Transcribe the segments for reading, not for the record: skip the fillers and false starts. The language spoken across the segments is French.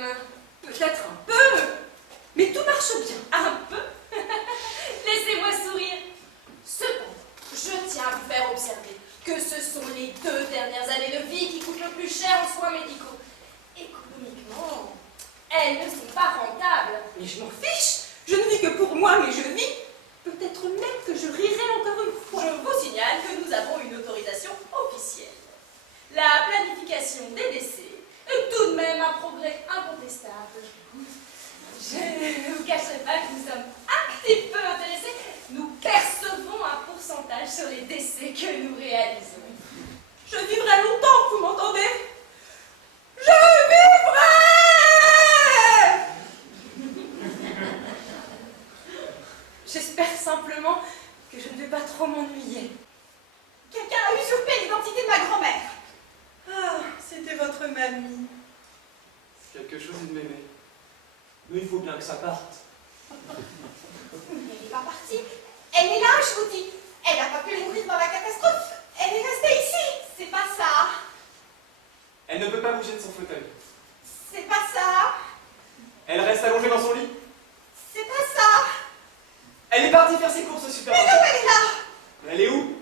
même. Peut-être un peu. Mais tout marche bien. Un peu. Laissez-moi sourire. Cependant, je tiens à vous faire observer que ce sont les 2 dernières années de vie qui coûtent le plus cher en soins médicaux. Économiquement, elles ne sont pas rentables. Mais je m'en fiche. Je ne vis que pour moi, mais je vis. Peut-être même que je rirai encore une fois. Je vous signale que nous avons une autorisation officielle. La planification des décès est tout de même un progrès incontestable. Je ne vous cacherai pas que nous sommes un petit peu intéressés. Nous percevons un pourcentage sur les décès que nous réalisons. Je vivrai longtemps, vous m'entendez? Je vivrai! J'espère simplement que je ne vais pas trop m'ennuyer. Quelqu'un a usurpé l'identité de ma grand-mère. Ah, c'était votre mamie. Quelque chose de mémé. Mais il faut bien que ça parte. Elle n'est pas partie. Elle est là, je vous dis. Elle n'a pas pu mourir dans la catastrophe. Elle est restée ici. C'est pas ça. Elle ne peut pas bouger de son fauteuil. C'est pas ça. Elle reste allongée dans son lit. C'est pas ça. Elle est partie faire ses courses au Mais supermarché. non, elle est là. Elle est où?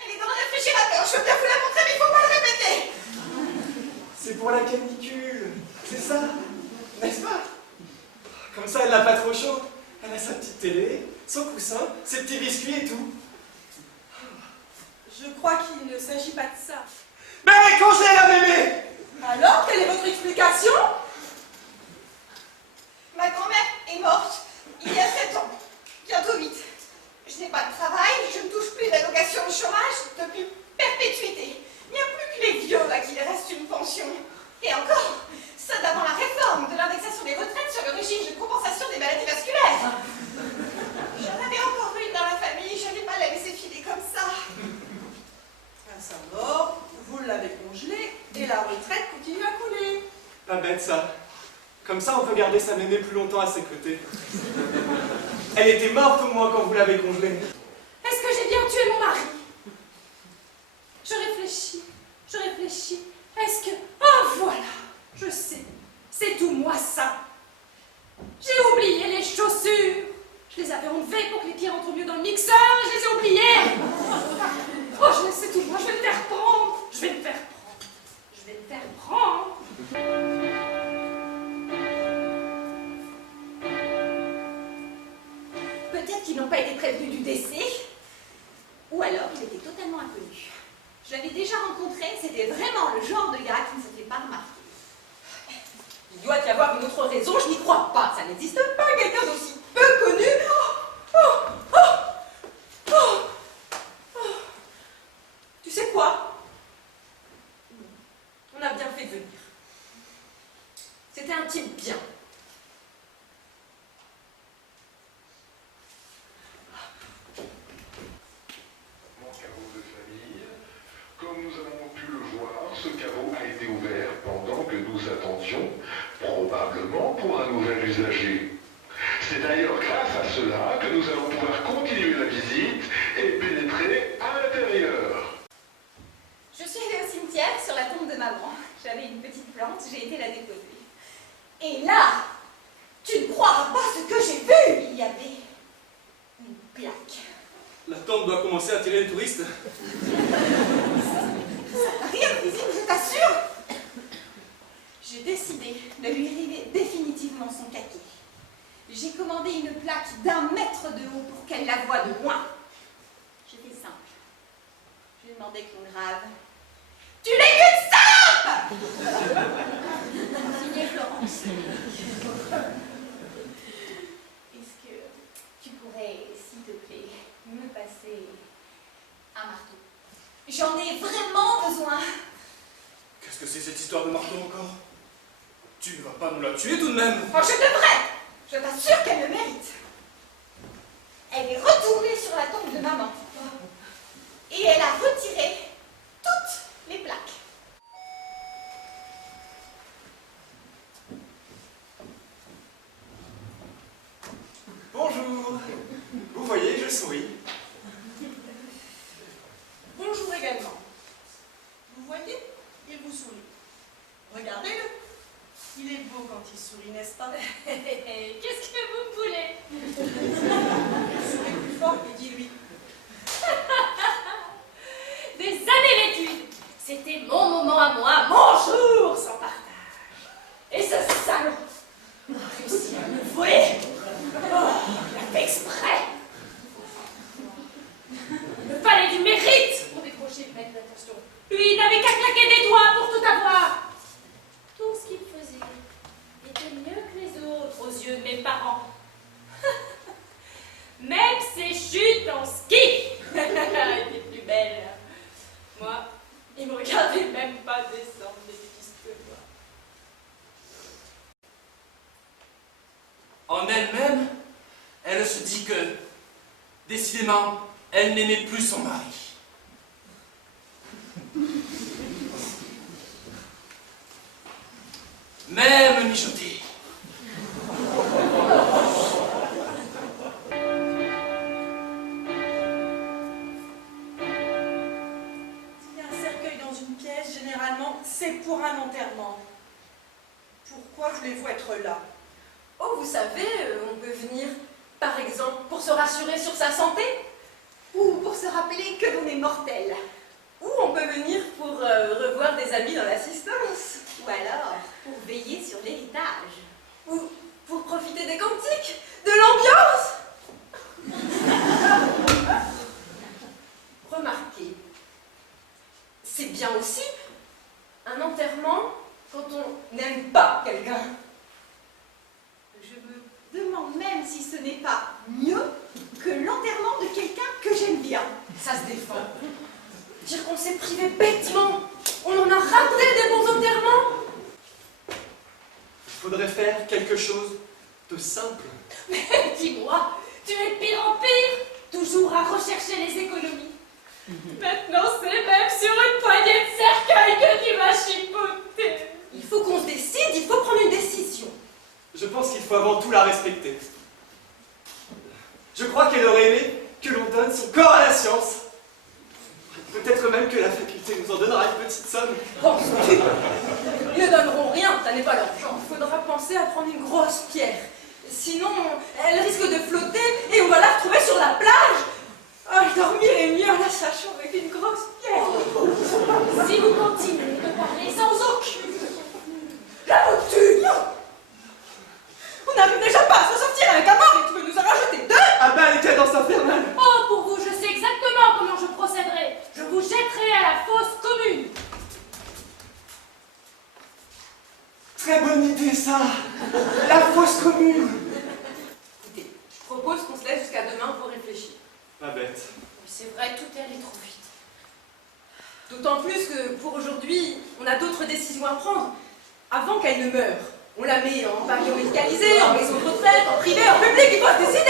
Elle est dans le réfrigérateur. Je veux bien vous la montrer, mais il faut pas le répéter. C'est pour la canicule. C'est ça, n'est-ce pas? Comme ça, elle n'a pas trop chaud. Elle a sa petite télé, son coussin, ses petits biscuits et tout. Je crois qu'il ne s'agit pas de ça. Mais congé la mémé! Alors, quelle est votre explication? Ma grand-mère est morte il y a 7 ans. Bientôt 8. Je n'ai pas de travail. Je ne touche plus d'allocation de chômage depuis perpétuité. Il n'y a plus que les vieux à qui il reste une pension. Et encore, ça d'avant la réforme de l'indexation des retraites sur le régime de compensation des maladies vasculaires. J'en avais encore une dans la famille, je n'allais pas la laisser filer comme ça. À sa mort, vous l'avez congelée et la retraite continue à couler. Pas bête ça. Comme ça, on peut garder sa mémé plus longtemps à ses côtés. Elle était morte au moins quand vous l'avez congelée. Est-ce que j'ai bien tué mon mari? Je réfléchis. Est-ce que... Ah voilà, je sais. C'est tout moi ça. J'ai oublié les chaussures. Je les avais enlevées pour que les pieds rentrent mieux dans le mixeur et je les ai oubliées. Oh, je sais tout moi, je vais me faire prendre. Je vais me faire prendre. Peut-être qu'ils n'ont pas été prévenus du décès, ou alors il était totalement inconnu. Je l'avais déjà rencontré, c'était vraiment le genre de gars qui ne se fait pas remarquer. Il doit y avoir une autre raison, je n'y crois pas. Ça n'existe pas, quelqu'un d'aussi peu connu. Tu sais quoi? On a bien fait de venir. C'était un type bien. Mon caveau de famille. Comme nous avons pu le voir, ce caveau a été ouvert pendant que nous attendions, probablement pour un nouvel usager. C'est d'ailleurs grâce à cela que nous allons pouvoir continuer la visite et pénétrer à l'intérieur. Je suis allée au cimetière sur la tombe de maman. J'avais une petite plante, j'ai été la déposer. Et là, tu ne croiras pas ce que j'ai vu. Il y avait une plaque. La tombe doit commencer à attirer les touristes. Rien de visible, je t'assure. J'ai décidé de lui river définitivement son caquet. J'ai commandé une plaque d'1 mètre de haut pour qu'elle la voie de loin. J'étais simple. Je lui ai demandé qu'on grave. Tu n'es qu'une salope! Signé Florence. Est-ce que tu pourrais, s'il te plaît, me passer un marteau? J'en ai vraiment besoin. Qu'est-ce que c'est cette histoire de marteau encore? Tu ne vas pas nous la tuer tout de même? Oh, je devrais! Je t'assure qu'elle le mérite. Elle est retournée sur la tombe de maman. Et elle a retiré toutes les plaques. Bonjour. Vous voyez, je souris. Bonjour également. également. Vous voyez, il vous sourit. Regardez-le. Il est beau quand il sourit, n'est-ce pas? Qu'est-ce que vous voulez? Souriez plus fort et dis-lui. Des années d'études. C'était mon moment à moi, mon jour sans partage. Et ce salaud a réussi à me voler. Oh, il a fait exprès. Il me fallait du mérite pour décrocher une belle attention. Lui, il n'avait qu'à claquer des doigts pour tout avoir. Tout ce qu'il faisait était mieux que les autres aux yeux de mes parents. Même ses chutes en ski étaient plus belles. Moi, il me regardait même pas descendre des pistes que moi. En elle-même, elle se dit que, décidément, elle n'aimait plus son mari. Même mijoter. S'il y a un cercueil dans une pièce, généralement, c'est pour un enterrement. Pourquoi voulez-vous être là? Oh, vous savez, on peut venir, par exemple, pour se rassurer sur sa santé, ou pour se rappeler que l'on est mortel. Ou on peut venir pour revoir des amis dans l'assistance. Ou alors, pour veiller sur l'héritage. Ou pour profiter des cantiques, de l'ambiance. Remarquez, c'est bien aussi un enterrement quand on n'aime pas quelqu'un. Je me demande même si ce n'est pas mieux que l'enterrement de quelqu'un que j'aime bien. Ça se défend. Dire qu'on s'est privé bêtement, on en a raté des bons enterrements. Il faudrait faire quelque chose de simple. Mais dis-moi, tu es de pire en pire, toujours à rechercher les économies. Maintenant, c'est même sur une poignée de cercueil que tu vas chipoter. Il faut qu'on se décide, il faut prendre une décision. Je pense qu'il faut avant tout la respecter. Je crois qu'elle aurait aimé que l'on donne son corps à la science. Peut-être même que la faculté nous en donnera une petite somme. Oh, ils ne donneront rien, ça n'est pas leur genre. Il faudra penser à prendre une grosse pierre. Sinon, elle risque de flotter et on va la retrouver sur la plage. Ah, je dormirais mieux en la sachant avec une grosse pierre. Si vous continuez de parler sans aucune, La tue. On n'arrive déjà pas à s'en sortir avec un mort et tu veux nous en rajouter deux. Ah ben, les cadences infernales. oh, pour vous, je sais exactement comment je procéderai. Je vous jetterai à la fosse commune. Très bonne idée, ça. La fosse commune. Écoutez, je propose qu'on se laisse jusqu'à demain pour réfléchir. Pas bête. Oui, c'est vrai, tout est allé trop vite. D'autant plus que pour aujourd'hui, on a d'autres décisions à prendre. Avant qu'elle ne meure, on la met en pavillon médicalisé, en maison de retraite, en privé, en public, il faut se décider.